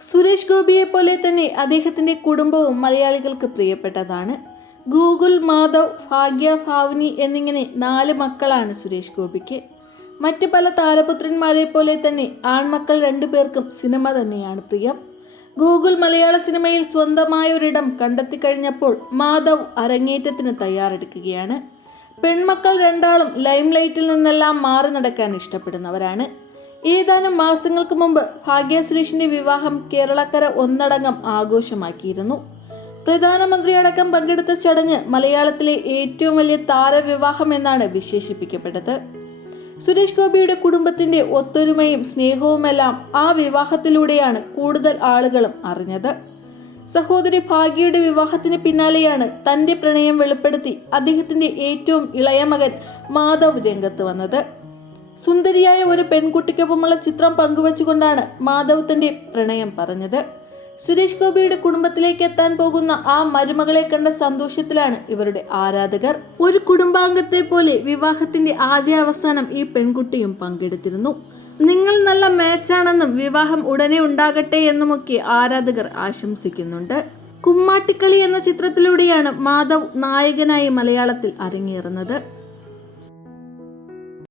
സുരേഷ് ഗോപിയെ പോലെ തന്നെ അദ്ദേഹത്തിന്റെ കുടുംബവും മലയാളികൾക്ക് പ്രിയപ്പെട്ടതാണ്. ഗൂഗിൾ മാധവ് ഭാഗ്യ ഭാവനി എന്നിങ്ങനെ നാല് മക്കളാണ് സുരേഷ് ഗോപിക്ക്. മറ്റ് പല താരപുത്രന്മാരെ പോലെ തന്നെ ആൺമക്കൾ രണ്ടുപേർക്കും സിനിമ തന്നെയാണ് പ്രിയം. ഗൂഗിൾ മലയാള സിനിമയിൽ സ്വന്തമായ ഒരിടം കണ്ടെത്തി കഴിഞ്ഞപ്പോൾ മാധവ് അരങ്ങേറ്റത്തിന് തയ്യാറെടുക്കുകയാണ്. പെൺമക്കൾ രണ്ടാളും ലൈംലൈറ്റിൽ നിന്നെല്ലാം മാറി നടക്കാൻ ഇഷ്ടപ്പെടുന്നവരാണ്. ഏതാനും മാസങ്ങൾക്ക് മുമ്പ് ഭാഗ്യ സുരേഷിന്റെ വിവാഹം കേരളക്കര ഒന്നടങ്കം ആഘോഷമാക്കിയിരുന്നു. പ്രധാനമന്ത്രി അടക്കം പങ്കെടുത്ത ചടങ്ങ് മലയാളത്തിലെ ഏറ്റവും വലിയ താരവിവാഹം എന്നാണ് വിശേഷിപ്പിക്കപ്പെട്ടത്. സുരേഷ് ഗോപിയുടെ കുടുംബത്തിന്റെ ഒത്തൊരുമയും സ്നേഹവുമെല്ലാം ആ വിവാഹത്തിലൂടെയാണ് കൂടുതൽ ആളുകളും അറിഞ്ഞത്. സഹോദരി ഭാഗ്യയുടെ വിവാഹത്തിന് പിന്നാലെയാണ് തന്റെ പ്രണയം വെളിപ്പെടുത്തി അദ്ദേഹത്തിന്റെ ഏറ്റവും ഇളയ മകൻ മാധവ് രംഗത്ത് വന്നത്. സുന്ദരിയായ ഒരു പെൺകുട്ടിക്കൊപ്പമുള്ള ചിത്രം പങ്കുവച്ചുകൊണ്ടാണ് മാധവ് തന്റെ പ്രണയം പറഞ്ഞത്. സുരേഷ് ഗോപിയുടെ കുടുംബത്തിലേക്ക് എത്താൻ പോകുന്ന ആ മരുമകളെ കണ്ട സന്തോഷത്തിലാണ് ഇവരുടെ ആരാധകർ. ഒരു കുടുംബാംഗത്തെ പോലെ വിവാഹത്തിന്റെ ആദ്യ അവസാനം ഈ പെൺകുട്ടിയും പങ്കെടുത്തിരുന്നു. നിങ്ങൾ നല്ല മാച്ചാണെന്നും വിവാഹം ഉടനെ ഉണ്ടാകട്ടെ എന്നുമൊക്കെ ആരാധകർ ആശംസിക്കുന്നുണ്ട്. കുമ്മാട്ടിക്കളി എന്ന ചിത്രത്തിലൂടെയാണ് മാധവ് നായകനായി മലയാളത്തിൽ അരങ്ങേറുന്നത്.